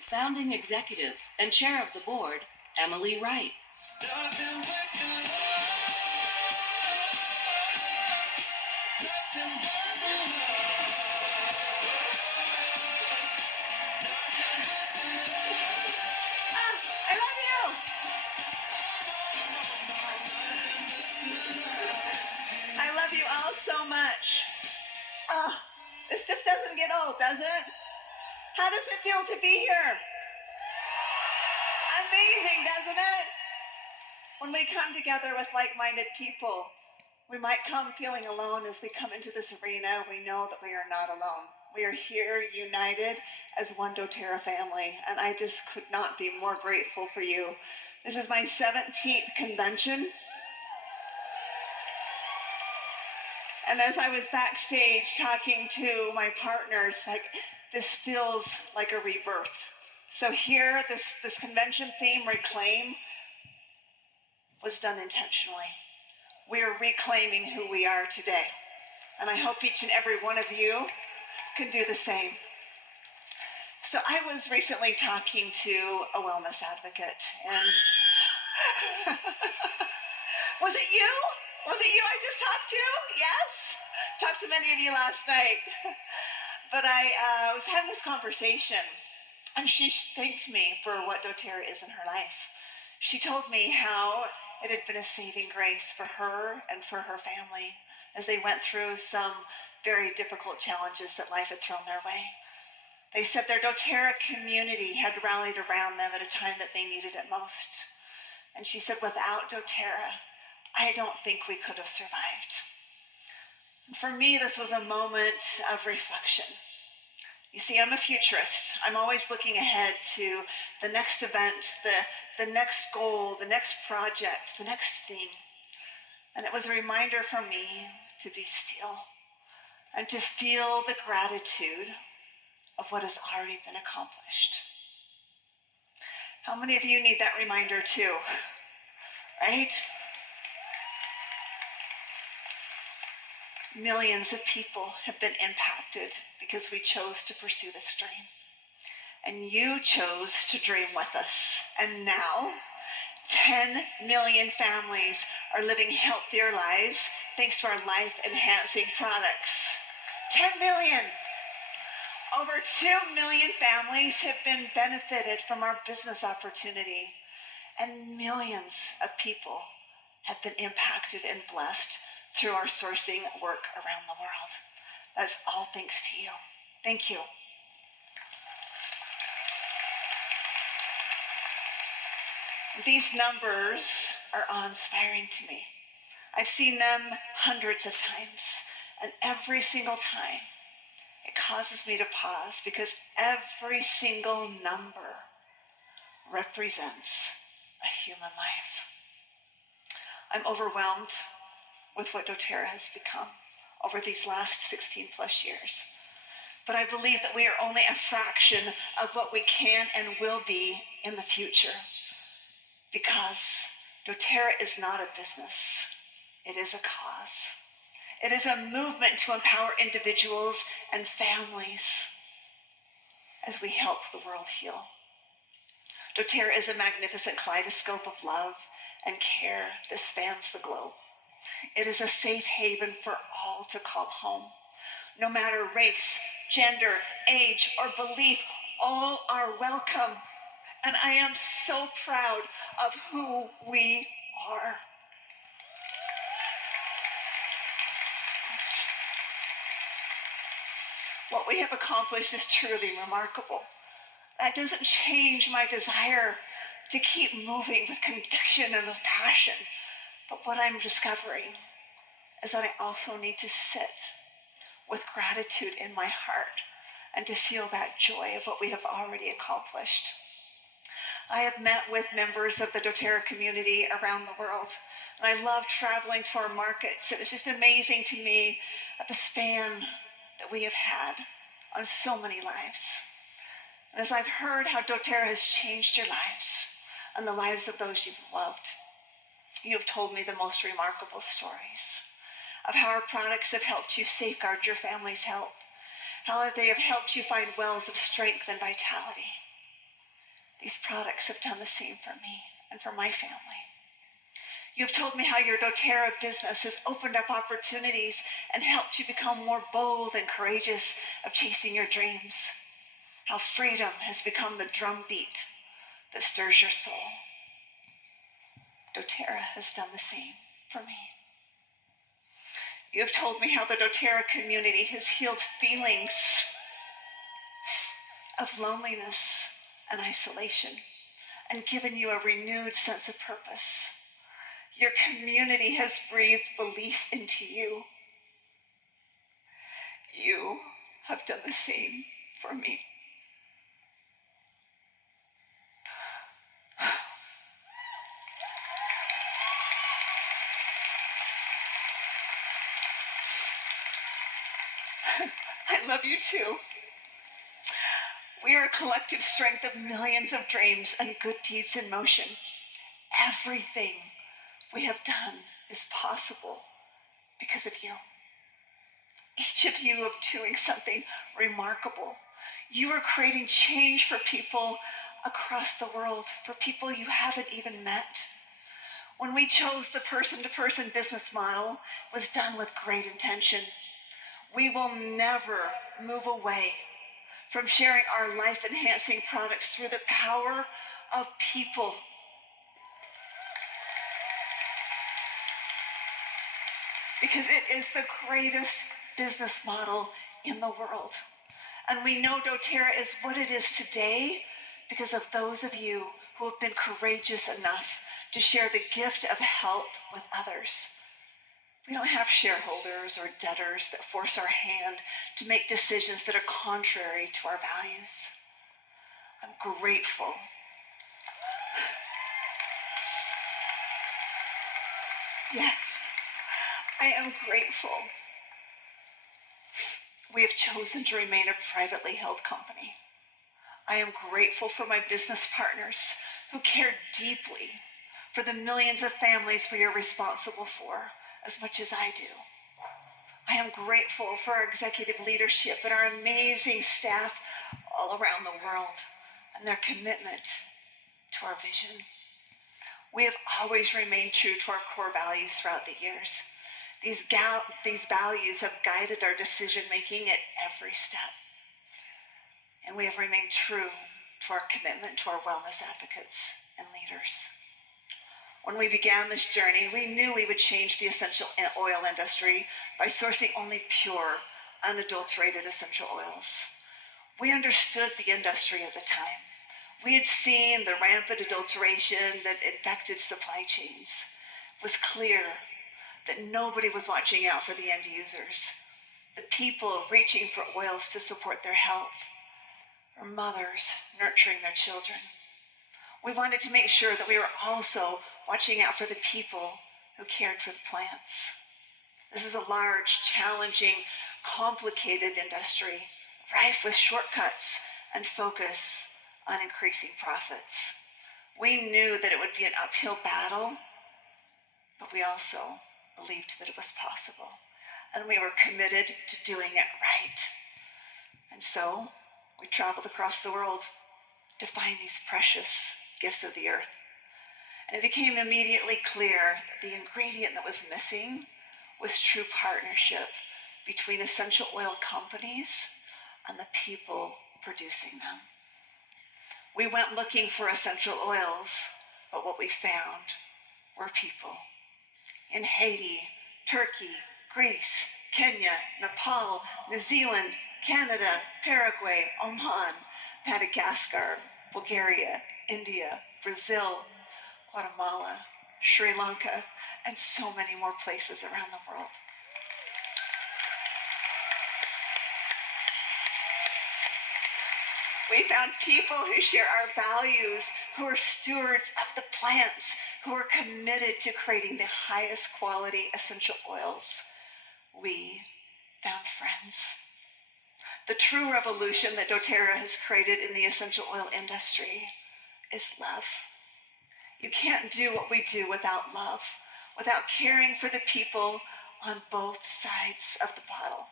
Founding executive and chair of the board, Emily Wright. I love you. I love you all so much. Oh, this just doesn't get old, does it? How does it feel to be here? Amazing, doesn't it? When we come together with like-minded people, we might come feeling alone. As we come into this arena, we know that we are not alone. We are here united as one doTERRA family, and I just could not be more grateful for you. This is my 17th convention. And as I was backstage talking to my partners, this feels like a rebirth. So here, this convention theme, Reclaim, was done intentionally. We are reclaiming who we are today. And I hope each and every one of you can do the same. So I was recently talking to a wellness advocate, and was it you? Was it you I just talked to? Yes? Talked to many of you last night. But I was having this conversation, and she thanked me for what doTERRA is in her life. She told me how it had been a saving grace for her and for her family as they went through some very difficult challenges that life had thrown their way. They said their doTERRA community had rallied around them at a time that they needed it most. And she said, without doTERRA, I don't think we could have survived. And for me, this was a moment of reflection. You see, I'm a futurist. I'm always looking ahead to the next event, the next goal, the next project, the next thing. And it was a reminder for me to be still and to feel the gratitude of what has already been accomplished. How many of you need that reminder too? Right? Millions of people have been impacted because we chose to pursue this dream. And you chose to dream with us. And now, 10 million families are living healthier lives thanks to our life-enhancing products. 10 million! Over 2 million families have been benefited from our business opportunity. And millions of people have been impacted and blessed through our sourcing work around the world. That's all thanks to you. Thank you. These numbers are awe-inspiring to me. I've seen them hundreds of times, and every single time it causes me to pause because every single number represents a human life. I'm overwhelmed with what doTERRA has become over these last 16 plus years. But I believe that we are only a fraction of what we can and will be in the future. Because doTERRA is not a business, it is a cause. It is a movement to empower individuals and families as we help the world heal. doTERRA is a magnificent kaleidoscope of love and care that spans the globe. It is a safe haven for all to call home. No matter race, gender, age, or belief, all are welcome. And I am so proud of who we are. What we have accomplished is truly remarkable. That doesn't change my desire to keep moving with conviction and with passion. But what I'm discovering is that I also need to sit with gratitude in my heart and to feel that joy of what we have already accomplished. I have met with members of the doTERRA community around the world, and I love traveling to our markets. It is just amazing to me at the span that we have had on so many lives. And as I've heard how doTERRA has changed your lives and the lives of those you've loved, you have told me the most remarkable stories of how our products have helped you safeguard your family's health, how they have helped you find wells of strength and vitality. These products have done the same for me and for my family. You've told me how your doTERRA business has opened up opportunities and helped you become more bold and courageous of chasing your dreams. How freedom has become the drumbeat that stirs your soul. doTERRA has done the same for me. You have told me how the doTERRA community has healed feelings of loneliness and isolation and given you a renewed sense of purpose. Your community has breathed belief into you. You have done the same for me. I love you too. We are a collective strength of millions of dreams and good deeds in motion. Everything we have done is possible because of you. Each of you are doing something remarkable. You are creating change for people across the world, for people you haven't even met. When we chose the person-to-person business model, it was done with great intention. We will never move away from sharing our life-enhancing products through the power of people. Because it is the greatest business model in the world. And we know doTERRA is what it is today because of those of you who have been courageous enough to share the gift of help with others. We don't have shareholders or debtors that force our hand to make decisions that are contrary to our values. I'm grateful. Yes, I am grateful. We have chosen to remain a privately held company. I am grateful for my business partners who care deeply for the millions of families we are responsible for as much as I do. I am grateful for our executive leadership and our amazing staff all around the world and their commitment to our vision. We have always remained true to our core values throughout the years. These values have guided our decision-making at every step. And we have remained true to our commitment to our wellness advocates and leaders. When we began this journey, we knew we would change the essential oil industry by sourcing only pure, unadulterated essential oils. We understood the industry at the time. We had seen the rampant adulteration that infected supply chains. It was clear that nobody was watching out for the end users, the people reaching for oils to support their health, or mothers nurturing their children. We wanted to make sure that we were also watching out for the people who cared for the plants. This is a large, challenging, complicated industry, rife with shortcuts and focus on increasing profits. We knew that it would be an uphill battle, but we also believed that it was possible, and we were committed to doing it right. And so we traveled across the world to find these precious gifts of the earth. And it became immediately clear that the ingredient that was missing was true partnership between essential oil companies and the people producing them. We went looking for essential oils, but what we found were people. In Haiti, Turkey, Greece, Kenya, Nepal, New Zealand, Canada, Paraguay, Oman, Madagascar, Bulgaria, India, Brazil, Guatemala, Sri Lanka, and so many more places around the world. We found people who share our values, who are stewards of the plants, who are committed to creating the highest quality essential oils. We found friends. The true revolution that doTERRA has created in the essential oil industry is love. You can't do what we do without love, without caring for the people on both sides of the bottle.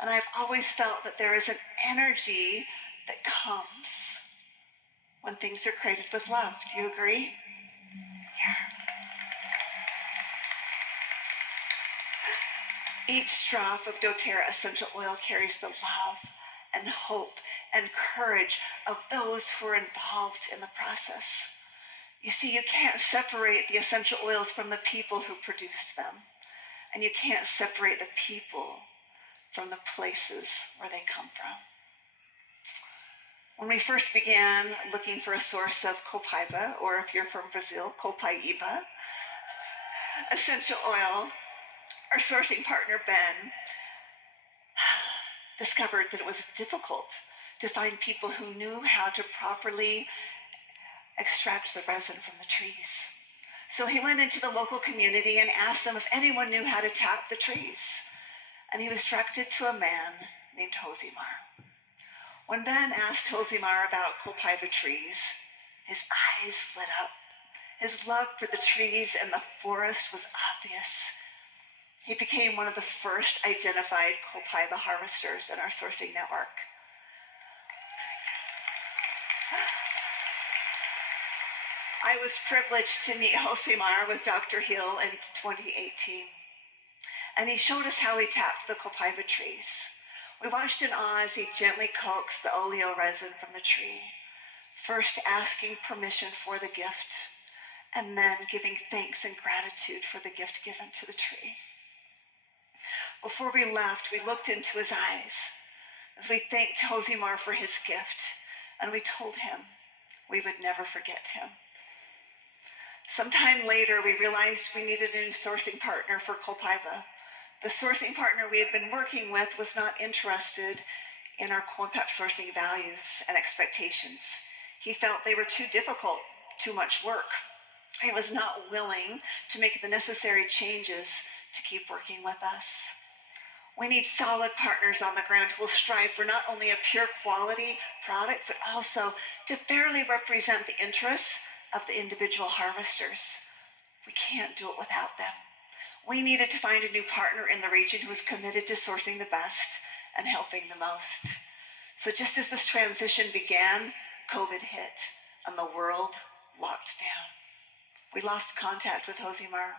And I've always felt that there is an energy that comes when things are created with love. Do you agree? Each drop of doTERRA essential oil carries the love and hope and courage of those who are involved in the process. You see, you can't separate the essential oils from the people who produced them, and you can't separate the people from the places where they come from. When we first began looking for a source of copaiba, or if you're from Brazil, copaiba, essential oil, our sourcing partner, Ben, discovered that it was difficult to find people who knew how to properly extract the resin from the trees. So he went into the local community and asked them if anyone knew how to tap the trees. And he was directed to a man named Josimar. When Ben asked Josimar about copaiba trees, his eyes lit up. His love for the trees and the forest was obvious. He became one of the first identified copaiba harvesters in our sourcing network. I was privileged to meet Josimar with Dr. Hill in 2018. And he showed us how he tapped the copaiba trees. We watched in awe as he gently coaxed the oleo resin from the tree, first asking permission for the gift, and then giving thanks and gratitude for the gift given to the tree. Before we left, we looked into his eyes as we thanked Josimar for his gift, and we told him we would never forget him. Sometime later, we realized we needed a new sourcing partner for copaiba. The sourcing partner we had been working with was not interested in our compact sourcing values and expectations. He felt they were too difficult, too much work. He was not willing to make the necessary changes to keep working with us. We need solid partners on the ground who will strive for not only a pure quality product, but also to fairly represent the interests of the individual harvesters. We can't do it without them. We needed to find a new partner in the region who was committed to sourcing the best and helping the most. So just as this transition began, COVID hit and the world locked down. We lost contact with Josimar.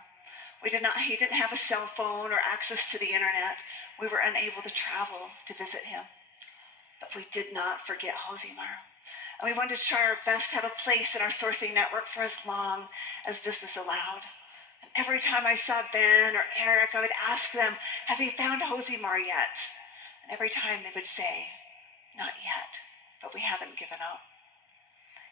He didn't have a cell phone or access to the internet. We were unable to travel to visit him. But we did not forget Josimar. And we wanted to try our best to have a place in our sourcing network for as long as business allowed. And every time I saw Ben or Eric, I would ask them, have you found Josimar yet? And every time they would say, not yet, but we haven't given up.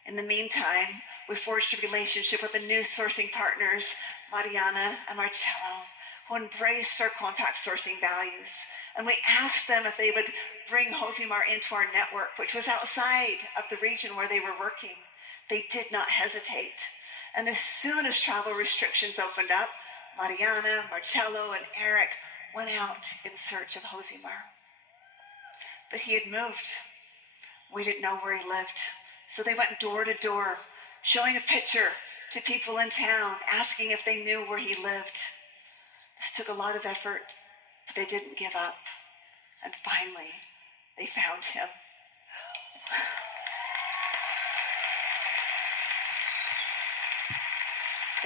In the meantime, we forged a relationship with the new sourcing partners, Mariana and Marcello, who embraced our compact sourcing values. And we asked them if they would bring Josimar into our network, which was outside of the region where they were working. They did not hesitate. And as soon as travel restrictions opened up, Mariana, Marcello, and Eric went out in search of Josimar. But he had moved. We didn't know where he lived. So they went door to door, showing a picture to people in town, asking if they knew where he lived. This took a lot of effort, but they didn't give up. And finally, they found him.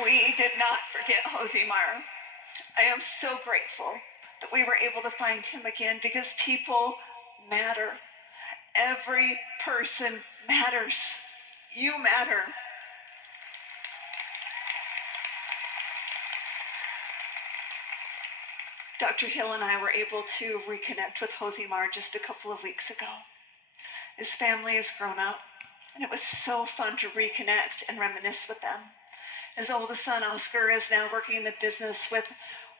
We did not forget Josimar. I am so grateful that we were able to find him again because people matter. Every person matters. You matter. Dr. Hill and I were able to reconnect with Josimar just a couple of weeks ago. His family has grown up, and it was so fun to reconnect and reminisce with them. His oldest son, Oscar, is now working in the business with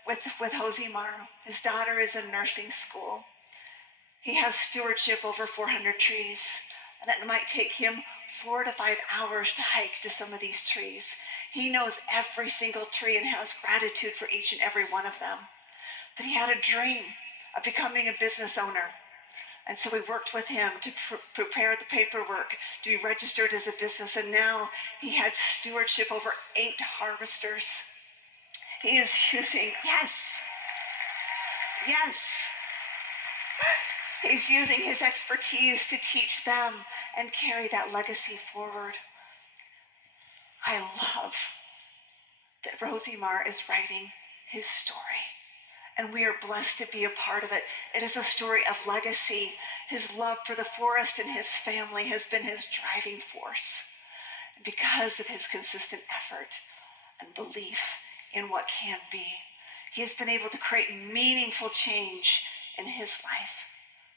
Josimar. His daughter is in nursing school. He has stewardship over 400 trees, and it might take him 4 to 5 hours to hike to some of these trees. He knows every single tree and has gratitude for each and every one of them. But he had a dream of becoming a business owner. And so we worked with him to prepare the paperwork to be registered as a business. And now he had stewardship over 8 harvesters. He is using, yes. He's using his expertise to teach them and carry that legacy forward. I love that Rosie Marr is writing his story, and we are blessed to be a part of it. It is a story of legacy. His love for the forest and his family has been his driving force. And because of his consistent effort and belief in what can be, he has been able to create meaningful change in his life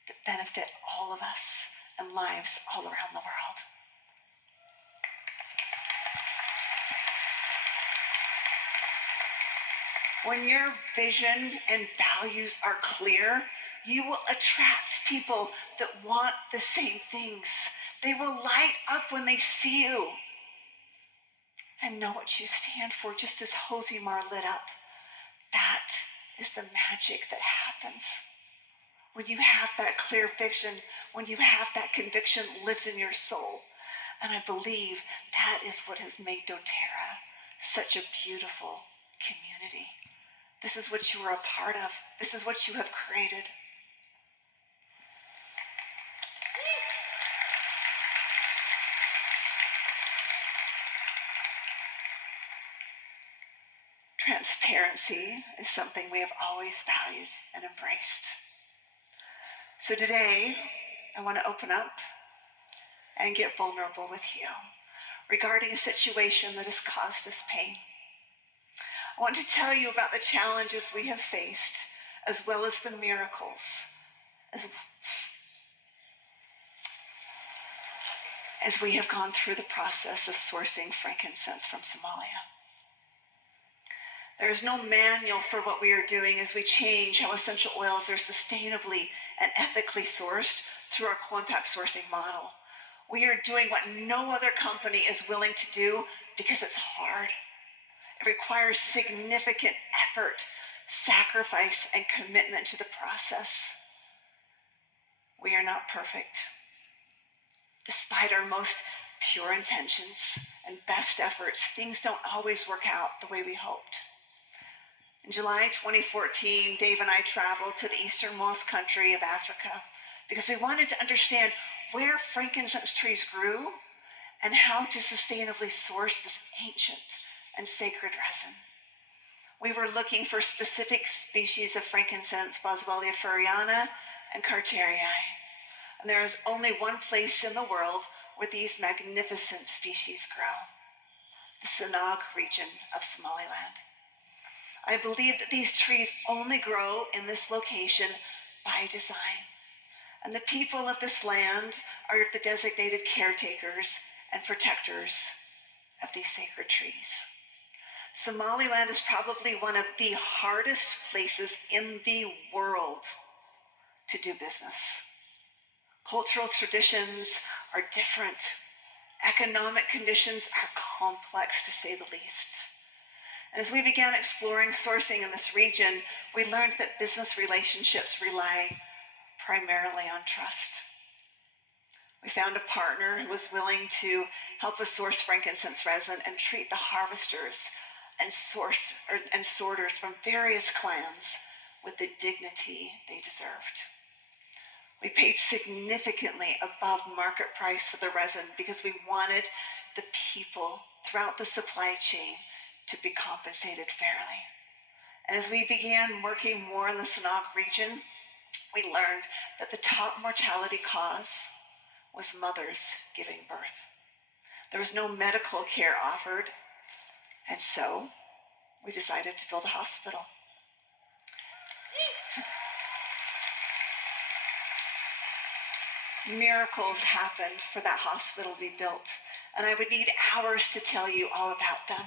that benefit all of us and lives all around the world. When your vision and values are clear, you will attract people that want the same things. They will light up when they see you and know what you stand for, just as Rosie Marr lit up. That is the magic that happens when you have that clear vision, when you have that conviction lives in your soul. And I believe that is what has made doTERRA such a beautiful community. This is what you are a part of. This is what you have created. Transparency is something we have always valued and embraced. So today, I want to open up and get vulnerable with you regarding a situation that has caused us pain. I want to tell you about the challenges we have faced, as well as the miracles, as we have gone through the process of sourcing frankincense from Somalia. There is no manual for what we are doing as we change how essential oils are sustainably and ethically sourced through our co-impact sourcing model. We are doing what no other company is willing to do because it's hard. It requires significant effort, sacrifice, and commitment to the process. We are not perfect. Despite our most pure intentions and best efforts, things don't always work out the way we hoped. In July 2014, Dave and I traveled to the easternmost country of Africa because we wanted to understand where frankincense trees grew and how to sustainably source this ancient and sacred resin. We were looking for specific species of frankincense, Boswellia furriana and Carterii. And there is only one place in the world where these magnificent species grow, the Sonag region of Somaliland. I believe that these trees only grow in this location by design. And the people of this land are the designated caretakers and protectors of these sacred trees. Somaliland is probably one of the hardest places in the world to do business. Cultural traditions are different. Economic conditions are complex, to say the least. And as we began exploring sourcing in this region, we learned that business relationships rely primarily on trust. We found a partner who was willing to help us source frankincense resin and treat the harvesters and sorters from various clans with the dignity they deserved. We paid significantly above market price for the resin because we wanted the people throughout the supply chain to be compensated fairly. And as we began working more in the Sonag region, we learned that the top mortality cause was mothers giving birth. There was no medical care offered, and so we decided to build a hospital. Miracles happened for that hospital to be built, and I would need hours to tell you all about them.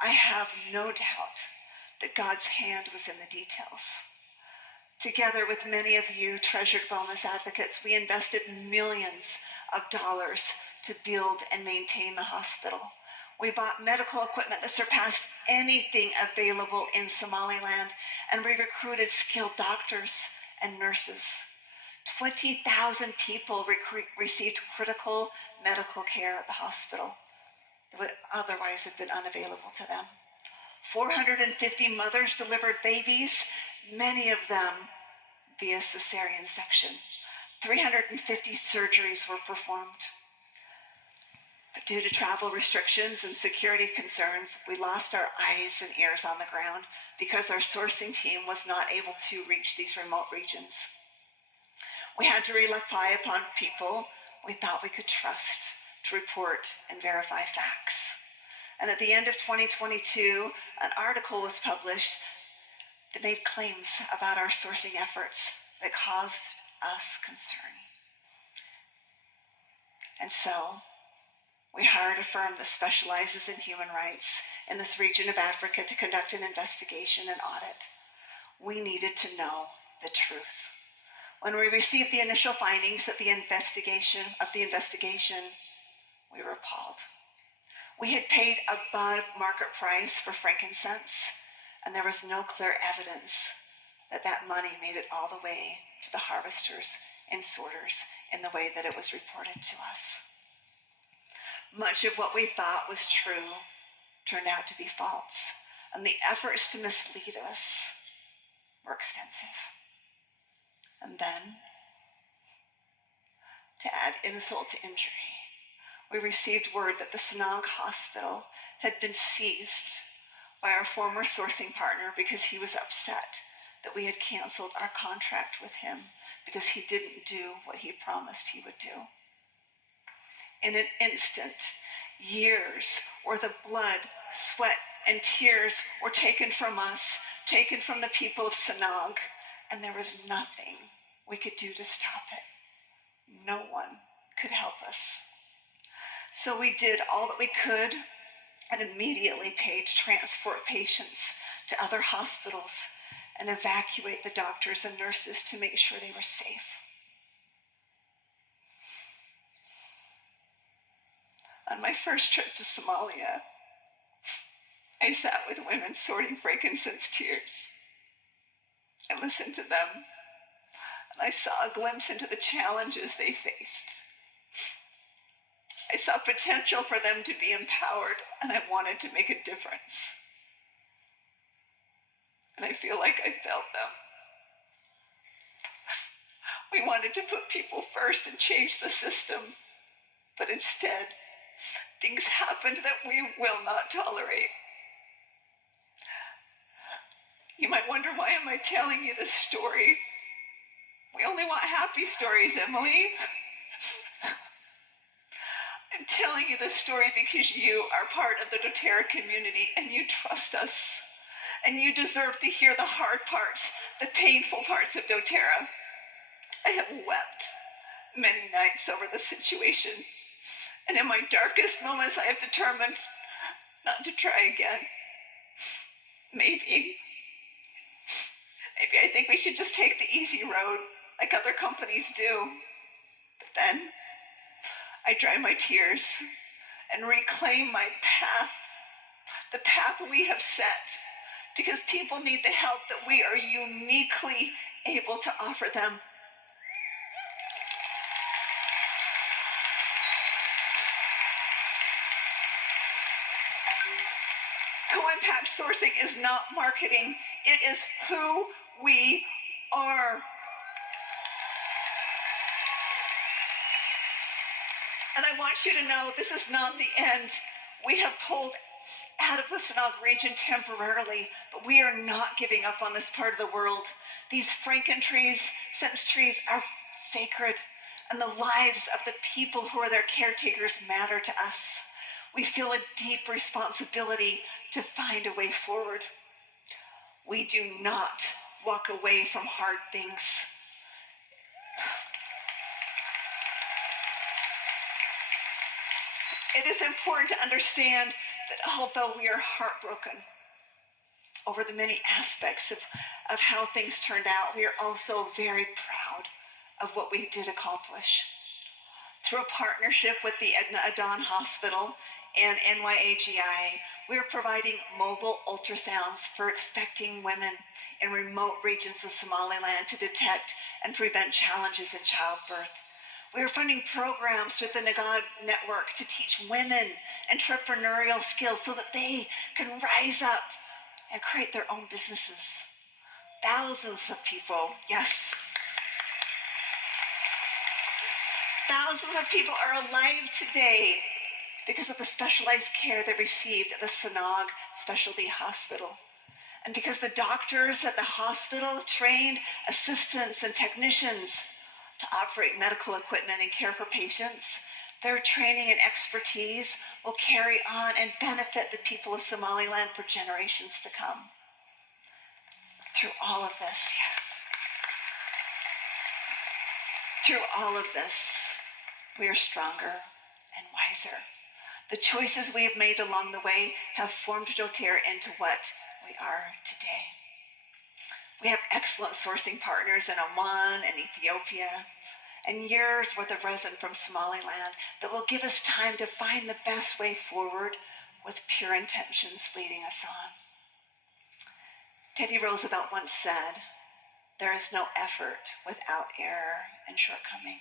I have no doubt that God's hand was in the details. Together with many of you treasured wellness advocates, we invested millions of dollars to build and maintain the hospital. We bought medical equipment that surpassed anything available in Somaliland, and we recruited skilled doctors and nurses. 20,000 people received critical medical care at the hospital that would otherwise have been unavailable to them. 450 mothers delivered babies, many of them via cesarean section. 350 surgeries were performed. But due to travel restrictions and security concerns, we lost our eyes and ears on the ground because our sourcing team was not able to reach these remote regions. We had to rely upon people we thought we could trust to report and verify facts. And at the end of 2022, an article was published that made claims about our sourcing efforts that caused us concern. And so, we hired a firm that specializes in human rights in this region of Africa to conduct an investigation and audit. We needed to know the truth. When we received the initial findings of the investigation, we were appalled. We had paid above market price for frankincense, and there was no clear evidence that that money made it all the way to the harvesters and sorters in the way that it was reported to us. Much of what we thought was true turned out to be false, and the efforts to mislead us were extensive. And then, to add insult to injury, we received word that the Sanag hospital had been seized by our former sourcing partner because he was upset that we had canceled our contract with him because he didn't do what he promised he would do. In an instant, years worth of blood, sweat, and tears were taken from us, taken from the people of Sanag, and there was nothing we could do to stop it. No one could help us. So we did all that we could and immediately paid to transport patients to other hospitals and evacuate the doctors and nurses to make sure they were safe. On my first trip to Somalia, I sat with women sorting frankincense tears. I listened to them, and I saw a glimpse into the challenges they faced. I saw potential for them to be empowered, and I wanted to make a difference. And I feel like I felt them. We wanted to put people first and change the system, but instead, things happened that we will not tolerate. You might wonder, why am I telling you this story? We only want happy stories, Emily. I'm telling you this story because you are part of the doTERRA community and you trust us. And you deserve to hear the hard parts, the painful parts of doTERRA. I have wept many nights over the situation. And in my darkest moments, I have determined not to try again. Maybe I think we should just take the easy road like other companies do. But then I dry my tears and reclaim my path, the path we have set, because people need the help that we are uniquely able to offer them. Co-impact sourcing is not marketing, it is who we are. And I want you to know this is not the end. We have pulled out of the Sanag region temporarily, but we are not giving up on this part of the world. These franken-trees, sense trees are sacred, and the lives of the people who are their caretakers matter to us. We feel a deep responsibility to find a way forward. We do not walk away from hard things. It is important to understand that although we are heartbroken over the many aspects of how things turned out, we are also very proud of what we did accomplish. Through a partnership with the Edna Adan Hospital and NYAGI, we are providing mobile ultrasounds for expecting women in remote regions of Somaliland to detect and prevent challenges in childbirth. We are funding programs through the Nagad Network to teach women entrepreneurial skills so that they can rise up and create their own businesses. Thousands of people, yes, Thousands of people are alive today because of the specialized care they received at the Sanag Specialty Hospital. And because the doctors at the hospital trained assistants and technicians to operate medical equipment and care for patients, their training and expertise will carry on and benefit the people of Somaliland for generations to come. Through all of this, yes. Through all of this, we are stronger and wiser. The choices we have made along the way have formed doTERRA into what we are today. We have excellent sourcing partners in Oman and Ethiopia, and years worth of resin from Somaliland that will give us time to find the best way forward with pure intentions leading us on. Teddy Roosevelt once said, "There is no effort without error and shortcoming."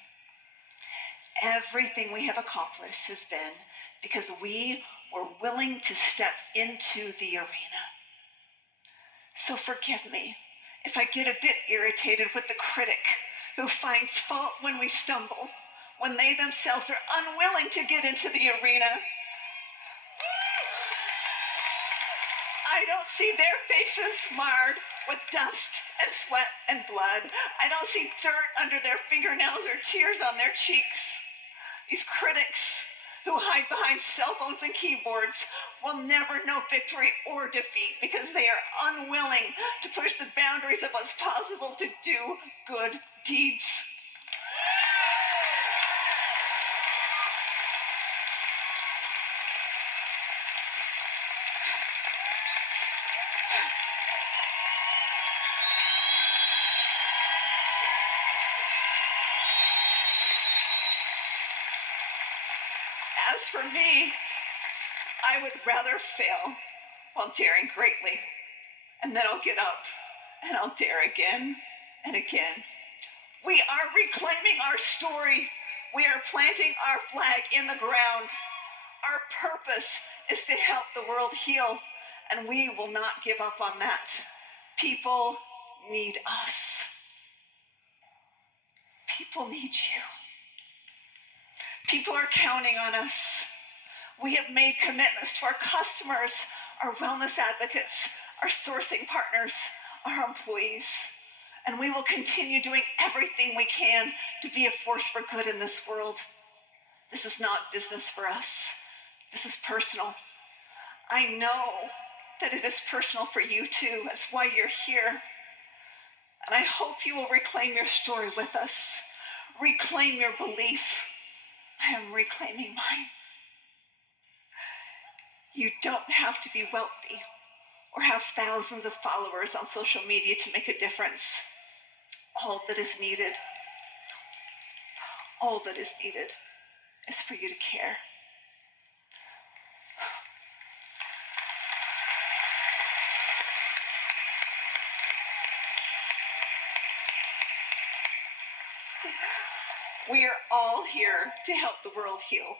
Everything we have accomplished has been because we were willing to step into the arena. So forgive me if I get a bit irritated with the critic who finds fault when we stumble, when they themselves are unwilling to get into the arena. I don't see their faces marred with dust and sweat and blood. I don't see dirt under their fingernails or tears on their cheeks. These critics who hide behind cell phones and keyboards will never know victory or defeat because they are unwilling to push the boundaries of what's possible to do good deeds. As for me, I would rather fail while daring greatly, and then I'll get up and I'll dare again and again. We are reclaiming our story. We are planting our flag in the ground. Our purpose is to help the world heal, and we will not give up on that. People need us. People need you. People are counting on us. We have made commitments to our customers, our wellness advocates, our sourcing partners, our employees, and we will continue doing everything we can to be a force for good in this world. This is not business for us. This is personal. I know that it is personal for you too. That's why you're here. And I hope you will reclaim your story with us. Reclaim your belief. I am reclaiming mine. You don't have to be wealthy or have thousands of followers on social media to make a difference. All that is needed is for you to care. We are all here to help the world heal.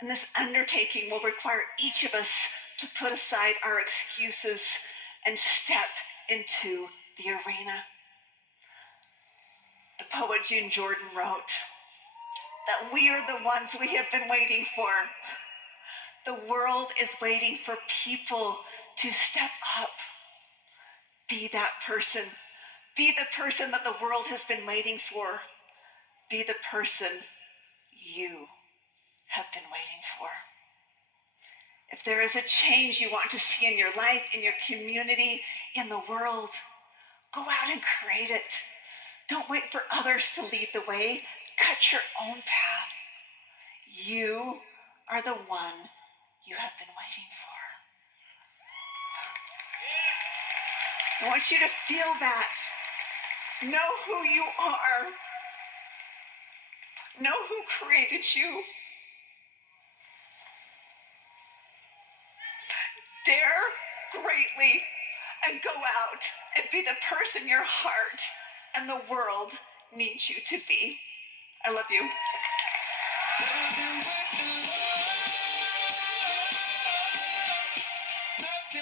And this undertaking will require each of us to put aside our excuses and step into the arena. The poet June Jordan wrote that we are the ones we have been waiting for. The world is waiting for people to step up. Be that person. Be the person that the world has been waiting for. Be the person you have been waiting for. If there is a change you want to see in your life, in your community, in the world, go out and create it. Don't wait for others to lead the way. Cut your own path. You are the one you have been waiting for. I want you to feel that. Know who you are. Know who created you. Dare greatly and go out and be the person your heart and the world needs you to be. I love you.